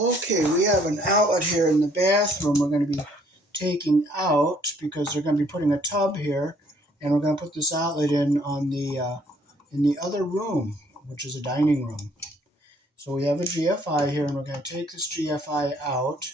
Okay, we have an outlet here in the bathroom we're going to be taking out because they're going to be putting a tub here, and we're going to put this outlet in the other room, which is a dining room. So we have a GFI here, and we're going to take this GFI out.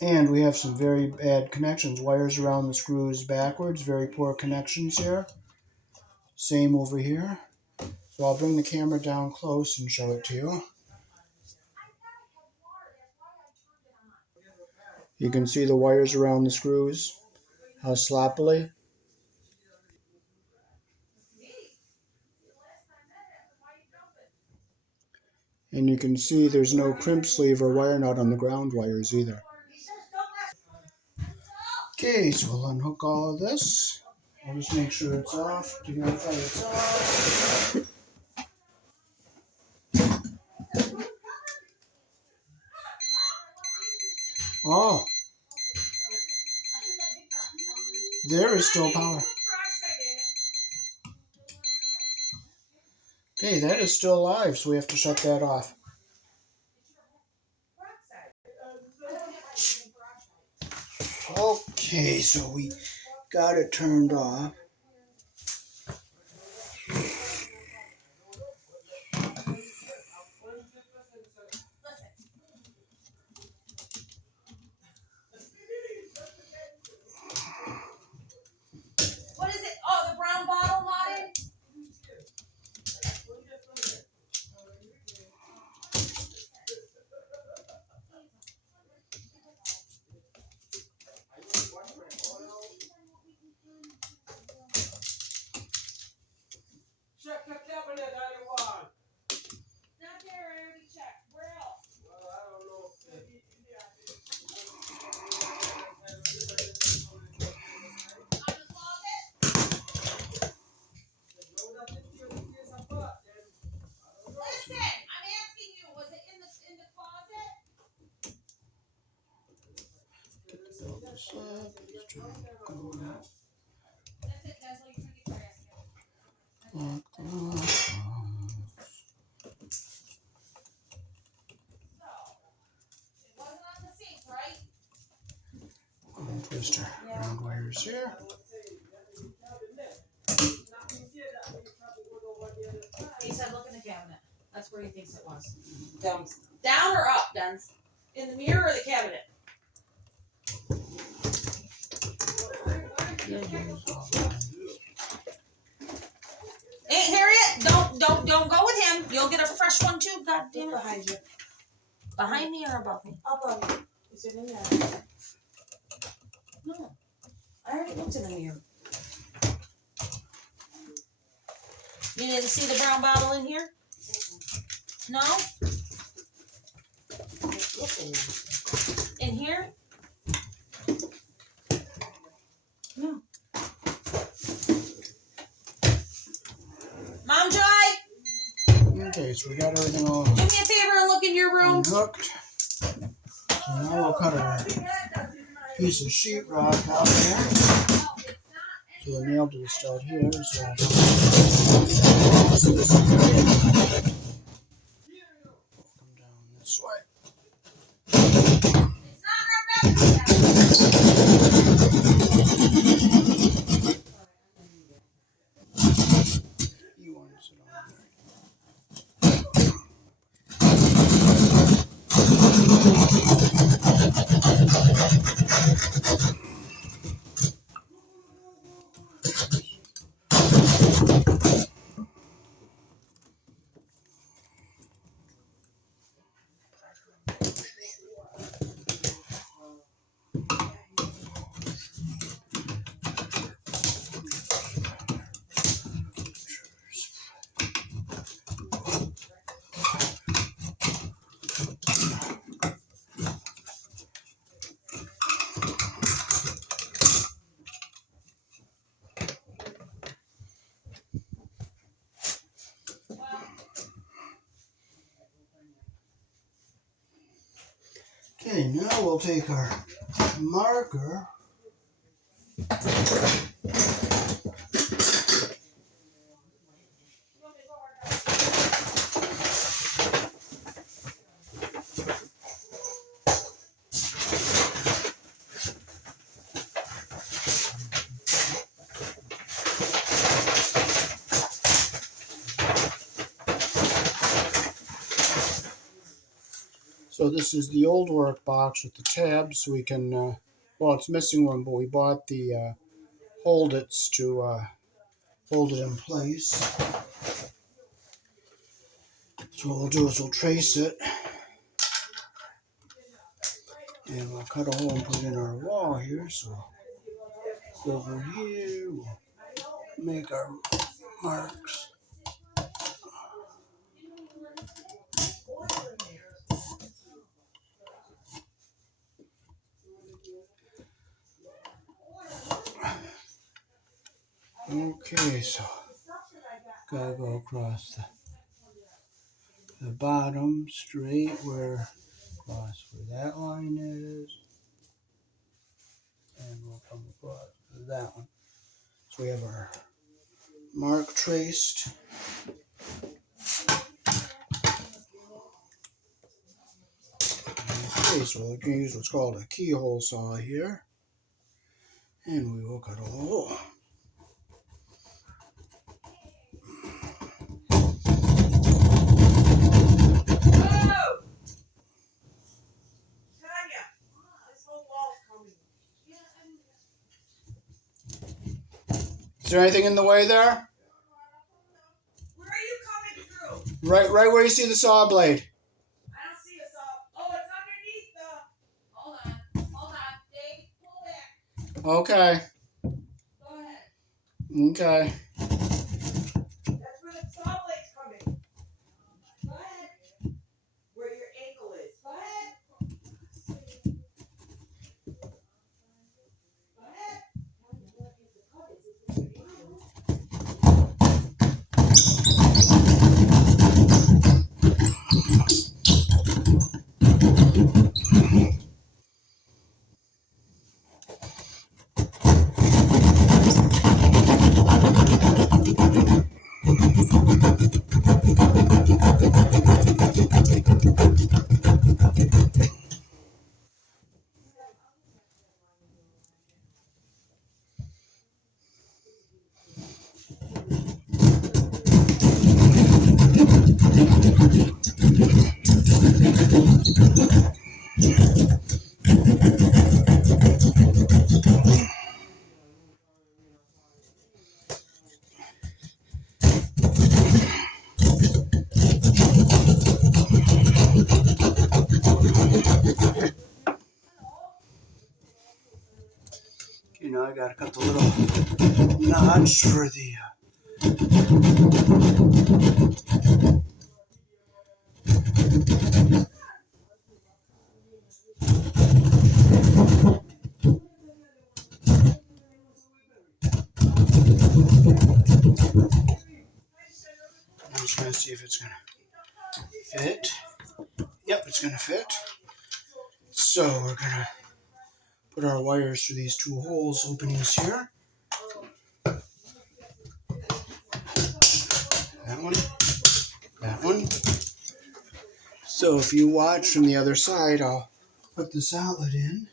And we have some very bad connections. Wires around the screws backwards, very poor connections here. Same over here. So I'll bring the camera down close and show it to you. You can see the wires around the screws, how sloppily. And you can see there's no crimp sleeve or wire nut on the ground wires either. Okay, so we'll unhook all of this. I'll just make sure it's off to verify it's off. Oh, there is still power. Okay, that is still live, so we have to shut that off. Okay, so we got it turned off. What is it? Oh, the brown bottle, Martin? Check the cabinet on the wall. Not there, I already checked. Where else? Well, I don't know. On the closet? Listen, I'm asking you, was it in the closet? Get the belt this up. Let's try and go out. That's it, that's all you're gonna get your ass again. Lock the lock. So, it wasn't on the sink, right? Twister round wires here. He said, look in the cabinet. That's where he thinks it was. Down. Down or up, Duns? In the mirror or the cabinet? Hey, Harriet, don't go with him. You'll get a fresh one too. God damn it. Behind you. Behind me or above me? Above you. Is it in there? No. I already looked in the mirror. You didn't see the brown bottle in here? No? In here? No. Mom Joy, Okay, so we got everything all do me a favor and look in your room. unhooked. So now we'll cut a piece of sheetrock out there. So the nail to the stud here. So this is good. Come down this way. It's not her bedroom. You want to sit on there. Okay, now we'll take our marker. So this is the old work box with the tabs. We can, well, it's missing one, but we bought the hold-its to hold it in place. So what we'll do is we'll trace it, and we'll cut a hole and put it in our wall here. So go over here, we'll make our marks. Okay, so gotta go across the bottom straight across where that line is, and we'll come across to that one. So we have our mark traced. Okay, so we're going to use what's called a keyhole saw here, and we will cut a hole. Is there anything in the way there? Where are you coming through? Right where you see the saw blade. I don't see a saw. Oh, it's underneath the. Hold on, Dave, pull back. Okay. Go ahead. Okay. That's where the saw blade's coming. Go ahead. Where your ankle is. Go ahead. Go ahead. Okay, now I gotta cut the little notch for the. I'm just gonna see if it's gonna fit. Yep, it's gonna fit. So we're gonna put our wires through these two holes openings here. That one. That one. So if you watch from the other side, I'll put this outlet in.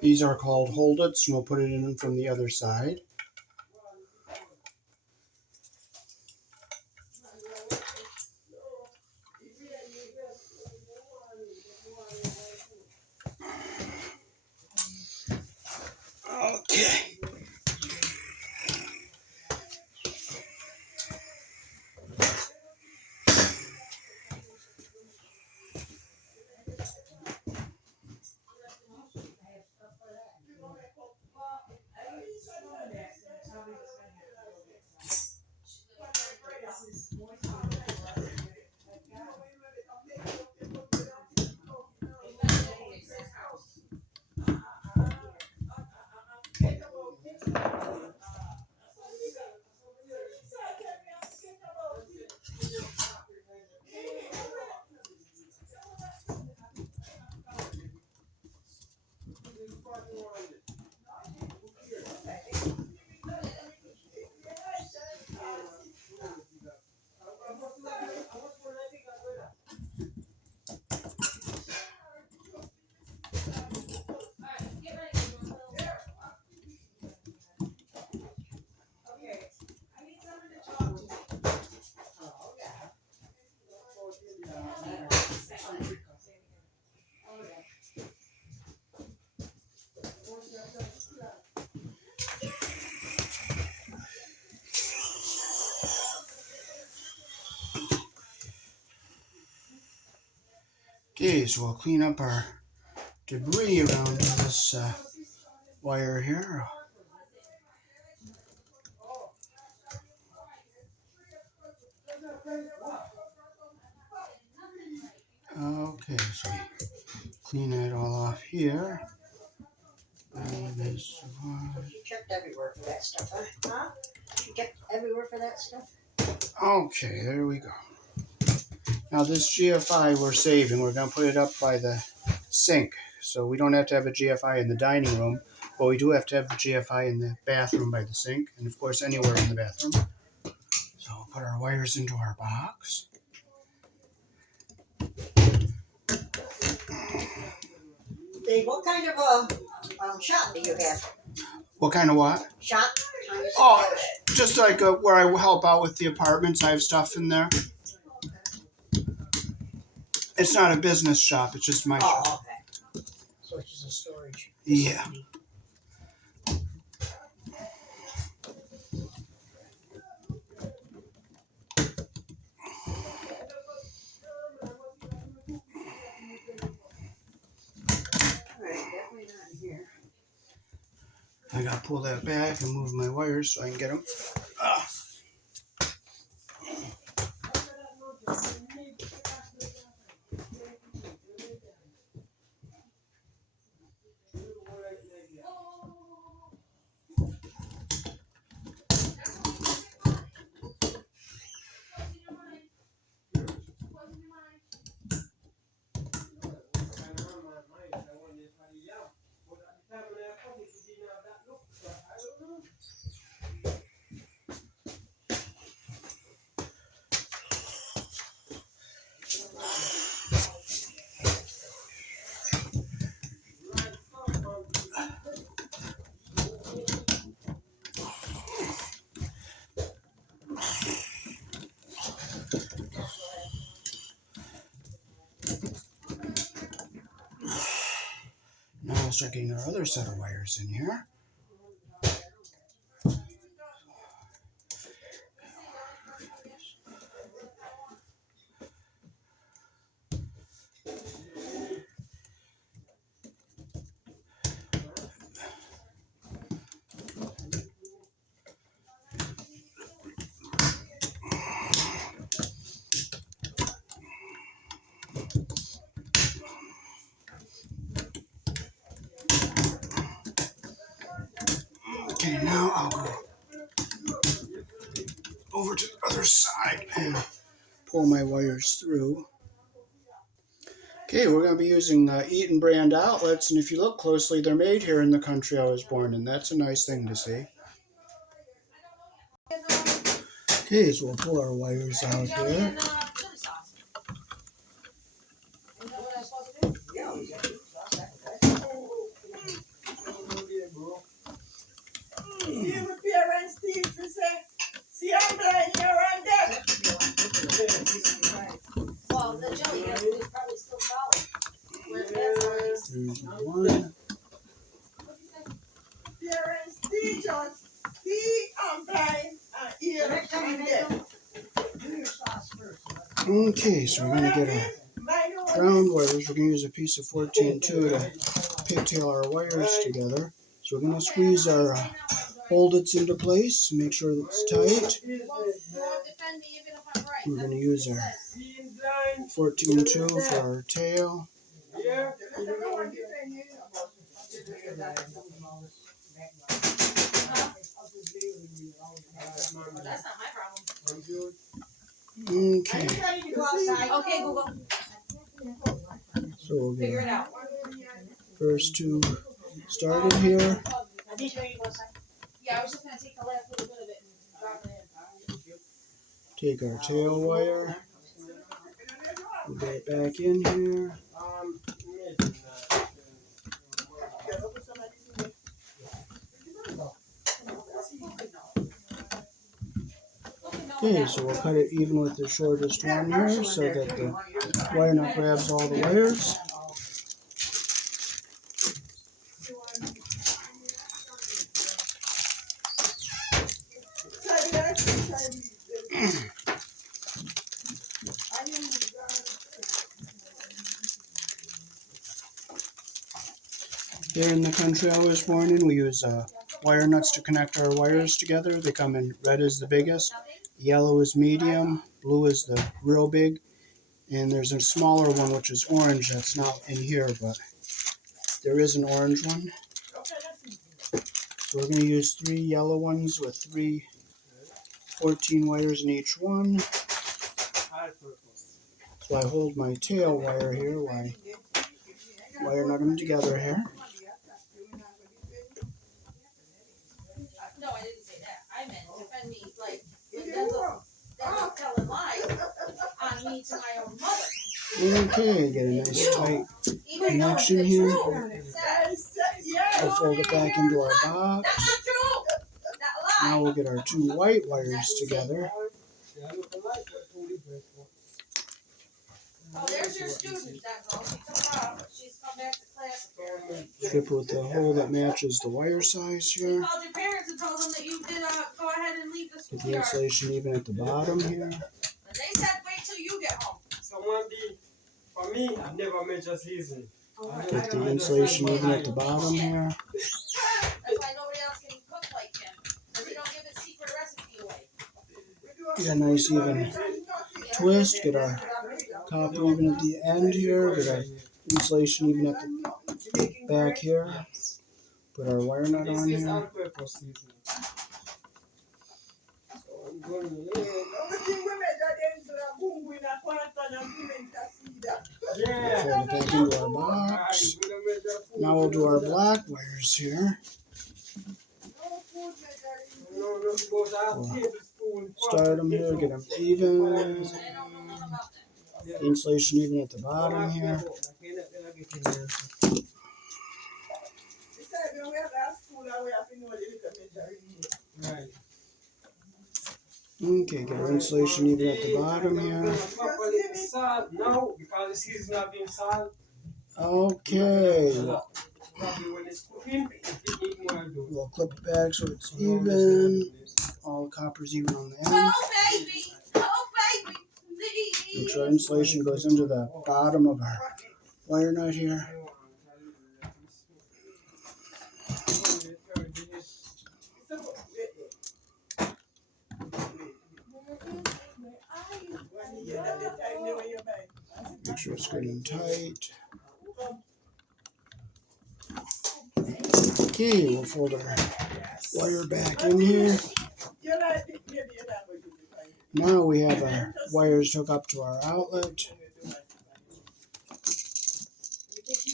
These are called hold-its, and we'll put it in from the other side. Okay. Okay, so we'll clean up our debris around this wire here. Okay, so we clean that all off here. She checked everywhere for that stuff, huh? Huh? She checked everywhere for that stuff? Okay, there we go. Now this GFI we're saving, we're going to put it up by the sink. So we don't have to have a GFI in the dining room, but we do have to have the GFI in the bathroom by the sink, and of course anywhere in the bathroom. So we'll put our wires into our box. Dave, what kind of shop do you have? What kind of what? Shop? Oh, just like where I help out with the apartments. I have stuff in there. It's not a business shop. It's just my shop. Oh, okay. So it's just a storage. Yeah. I gotta pull that back and move my wires so I can get them. Now I'll start getting our other set of wires in here. Okay, now I'll go over to the other side and pull my wires through. Okay, we're going to be using Eaton brand outlets, and if you look closely, they're made here in the country I was born in. That's a nice thing to see. Okay, so we'll pull our wires out here. Well, the jelly is probably still solid. There's one. Okay, so we're going to get our ground wires. We're going to use a piece of 14-2 to pigtail our wires together. So we're going to squeeze our holdits into place to make sure that it's tight. We're going to use our 14-2 for our tail. That's not my problem. Okay. Okay, Google. So we'll get Figure it our out. first two started here. Yeah, I was just gonna take the last little bit of it and drop it in. Take our tail wire. We'll get it back in here. Okay, so we'll cut it even with the shortest one here so that the wire nut grabs all the wires. Here in the country I was born in, we use wire nuts to connect our wires together. They come in red is the biggest, yellow is medium, blue is the real big, and there's a smaller one which is orange that's not in here, but there is an orange one. So we're going to use 3 yellow ones with 14 wires in each one. So I hold my tail wire here while I wire nut them together here. No, I didn't say that. I meant defend me, like, when Denzel's telling lies on me to my own mother. Okay, get a nice tight Even though it's connection the here. truth. We'll fold it back into our That's box. not true. That lie. Now we'll get our 2 white wires together. Oh, there's your student, Denzel. She took off. She's come back to class apparently. Strip with the hole that matches the wire size You here. called your parents and told them that you did go ahead and leave the Get the schoolyard. insulation even at the bottom here. And they said wait till you get home. For me, I've never measured season. Get the insulation even at the bottom here. That's why nobody else can cook like him. Because he don't give his secret recipe away. Get a nice even twist. Get our copper even at the end here. Get our insulation even at the back here. Put our wire nut This on is here. on purpose season. So I'm going to yeah. Fold it back into our box. Now we'll do our black wires here. Start them here, get them even. They don't know nothing about that. Insulation even at the bottom here. Right. Okay, get our insulation even at the bottom here. No, because the season not being salt. Okay, Probably when it's cooking, it need more do. we'll clip it back so it's even. All the copper's even on the end. Oh baby, please. Make sure our insulation goes into the bottom of our wire nut here. Make sure it's good and tight. Okay, we'll fold our wire back in here. Now we have our wires hooked up to our outlet.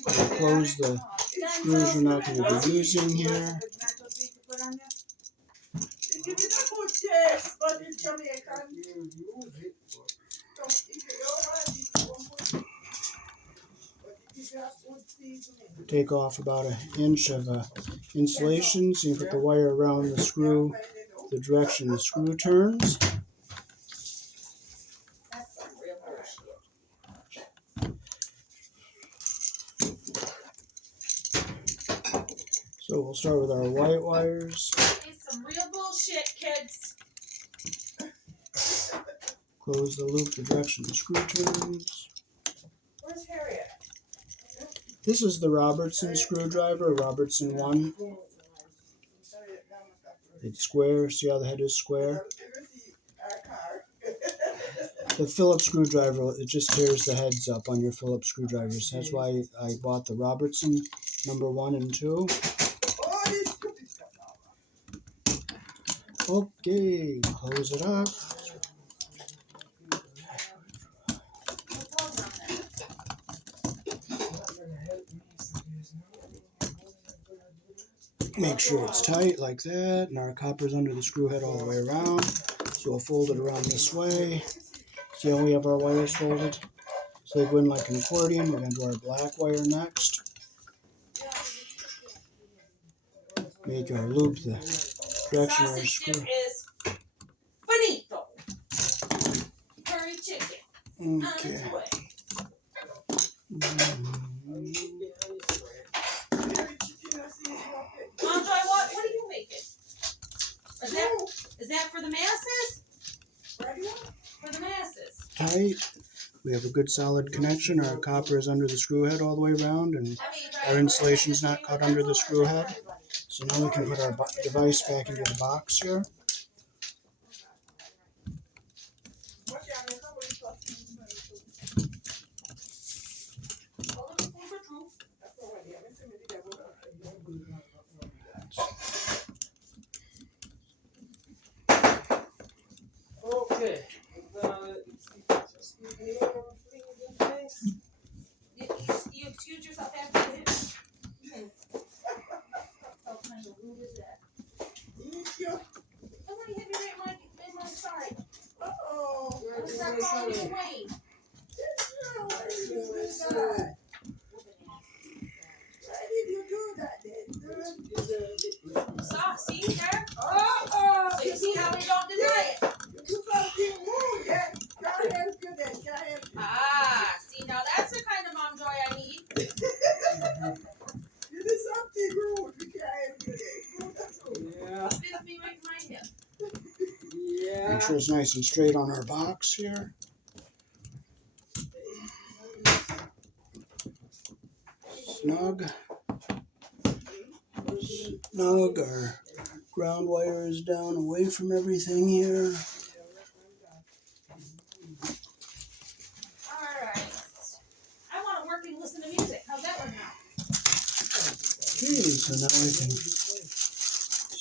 We'll close the screws we're not going to be using here. Take off about an inch of insulation so you put the wire around the screw the direction the screw turns. That's some real bullshit. So we'll start with our white wires. It's some real bullshit, kids. Close the loop the direction the screw turns. Where's Harriet? This is the Robertson screwdriver, Robertson 1. It's square. See how the head is square? The Phillips screwdriver, it just tears the heads up on your Phillips screwdrivers. That's why I bought the Robertson number 1 and 2. Okay, close it up. Make sure it's tight like that, and our copper's under the screw head all the way around. So we'll fold it around this way. See how we have our wires folded? So they go in like an accordion. We're going to do our black wire next. Make our loop the direction of our Sausage screw. dip is finito. Curry chicken on Okay. its way. Andre, what are you making? Is that for the masses? For the masses. Tight. We have a good solid connection. Our copper is under the screw head all the way around, and our insulation's not cut under the screw head. So now we can put our device back into the box here. Okay. You excuse yourself after this. What kind of rude is that? Somebody hit me right in my side. I'm start calling you Wayne. So, see there? So you see how we don't deny it. Ah, see now that's the kind of mom joy I need. Yeah. Spins me right in my hip. Yeah. Make sure it's nice and straight on our box here. Snug. Snug. Our ground wire is down away from everything here. Alright. I want to work and listen to music. How's that working out? Okay, so now we can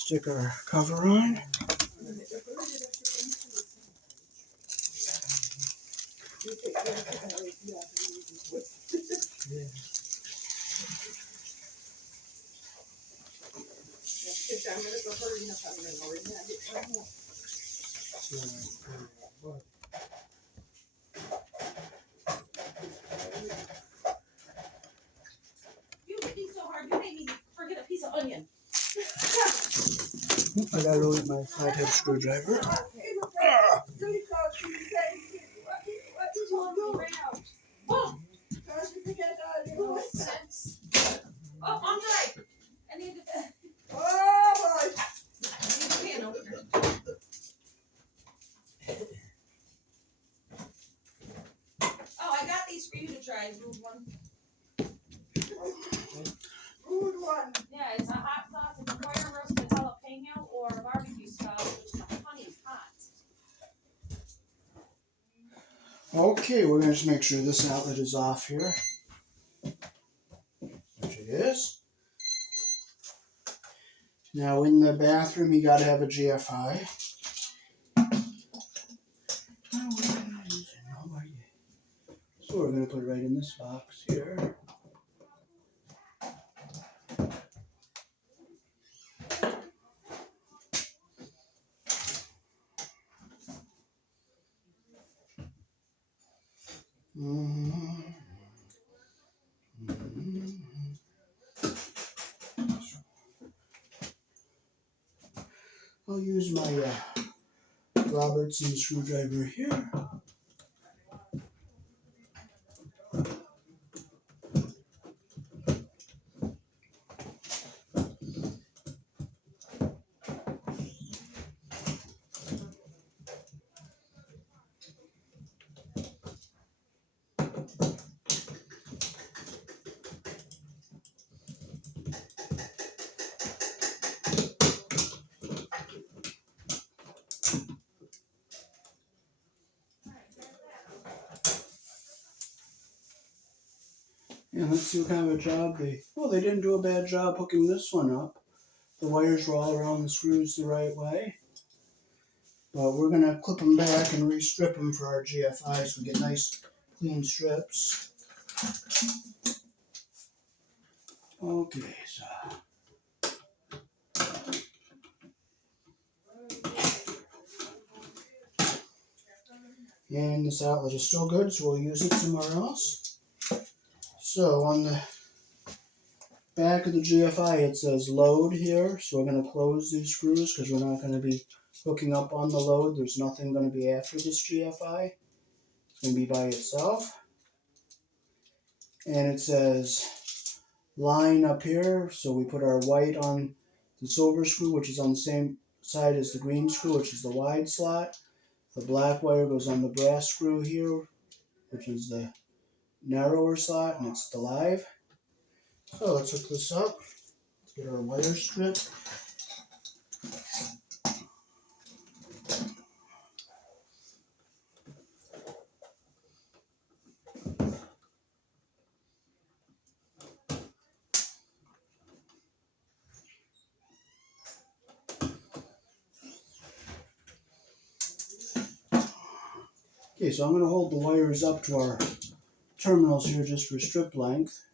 stick our cover on. You hit me so hard, you made me forget a piece of onion. I gotta get my flathead screwdriver. Boom! Sense. Oh, I'm dry. I need the pan opener. Oh, I got these for you to try, rude one. Yeah, it's a hot sauce, it's fire roasted jalapeno or barbecue sauce, which the honey is hot. Okay, we're gonna just make sure this outlet is off here. Which it is. Now in the bathroom you gotta have a GFI. So we're gonna put it right in this box here. I'll use my Robertson screwdriver here. And let's see what kind of a job they didn't do a bad job hooking this one up. The wires were all around the screws the right way. But we're going to clip them back and re-strip them for our GFI so we get nice clean strips. Okay, so. And this outlet is still good, so we'll use it somewhere else. So on the back of the GFI it says load here, so we're going to close these screws because we're not going to be hooking up on the load. There's nothing going to be after this GFI. It's going to be by itself. And it says line up here, so we put our white on the silver screw, which is on the same side as the green screw, which is the wide slot. The black wire goes on the brass screw here, which is the narrower slot, and it's the live. So let's hook this up. Let's get our wire strip. Okay, so I'm going to hold the wires up to our terminals here just for strip length.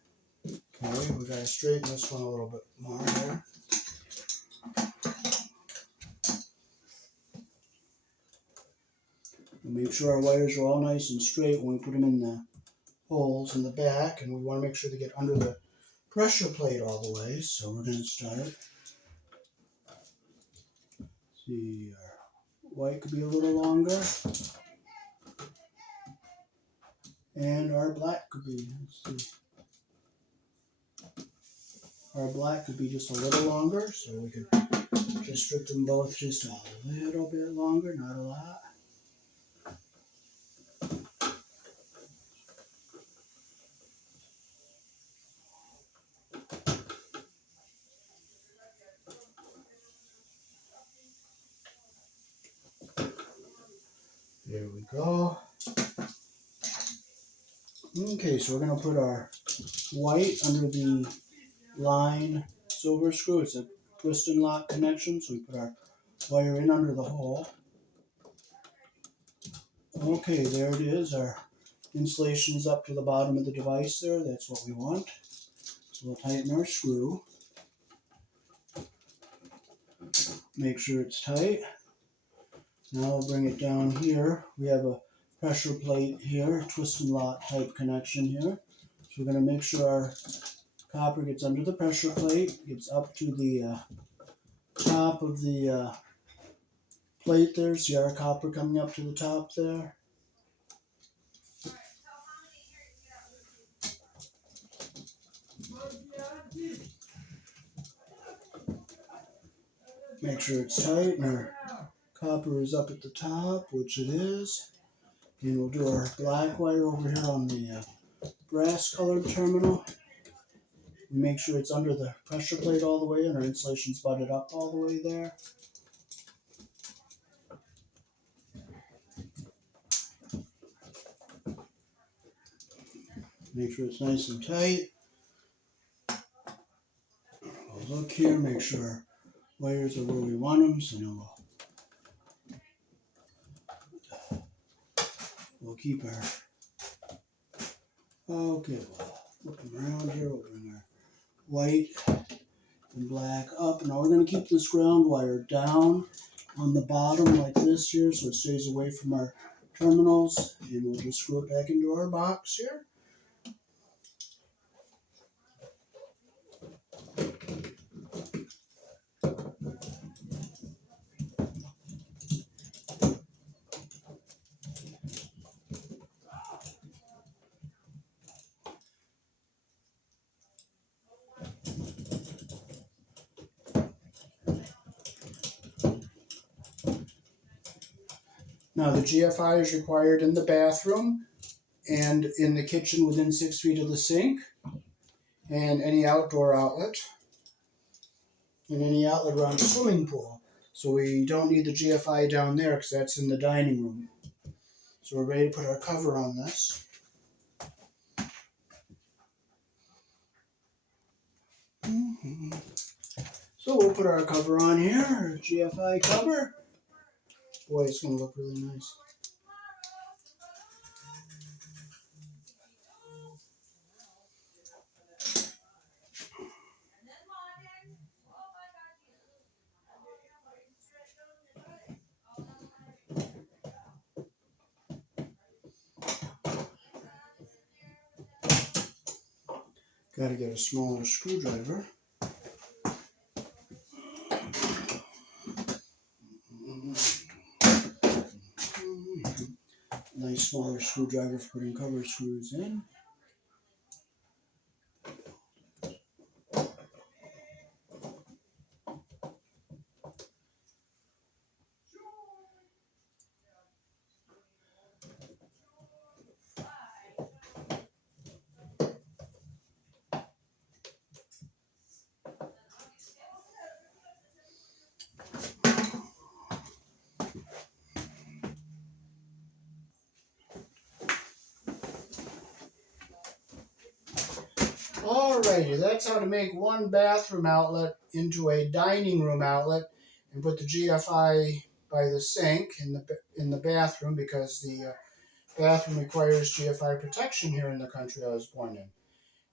Okay, we got to straighten this one a little bit more here. And make sure our wires are all nice and straight when we put them in the holes in the back, and we want to make sure they get under the pressure plate all the way. So we're going to start. See, our white could be a little longer, and our black could be. Let's see. Our black could be just a little longer, so we could just strip them both just a little bit longer, not a lot. There we go. Okay, so we're going to put our white under the line silver screw. It's a twist and lock connection, so we put our wire in under the hole. Okay, there it is. Our insulation is up to the bottom of the device there. That's what we want. So we'll tighten our screw. Make sure it's tight. Now we'll bring it down here. We have a pressure plate here, twist and lock type connection here. So we're going to make sure our copper gets under the pressure plate, gets up to the top of the plate there. See our copper coming up to the top there? Make sure it's tight and our copper is up at the top, which it is. And we'll do our black wire over here on the brass colored terminal. We make sure it's under the pressure plate all the way and our insulation's butted up all the way there. Make sure it's nice and tight. We'll look here, make sure our wires are where we want them, so now we'll keep our, okay, well, looking around here, we'll bring our white and black up. Now we're going to keep this ground wire down on the bottom like this here, so it stays away from our terminals, and we'll just screw it back into our box here. Now the GFI is required in the bathroom and in the kitchen within 6 feet of the sink, and any outdoor outlet, and any outlet around the swimming pool. So we don't need the GFI down there because that's in the dining room. So we're ready to put our cover on this. So we'll put our cover on here, our GFI cover. Boy, it's going to look really nice. Got to get a smaller screwdriver. Nice smaller screwdriver for putting cover screws in. Alrighty, that's how to make one bathroom outlet into a dining room outlet and put the GFI by the sink in the bathroom because the bathroom requires GFI protection here in the country I was born in.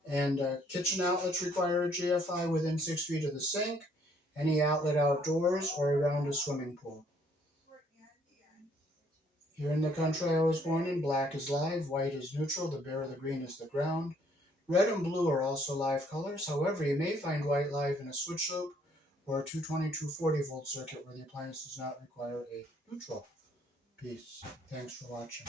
And kitchen outlets require a GFI within 6 feet of the sink, any outlet outdoors or around a swimming pool. Here in the country I was born in, black is live, white is neutral, the bare or the green is the ground. Red and blue are also live colors. However, you may find white live in a switch loop or a 220-240 volt circuit where the appliance does not require a neutral piece. Thanks for watching.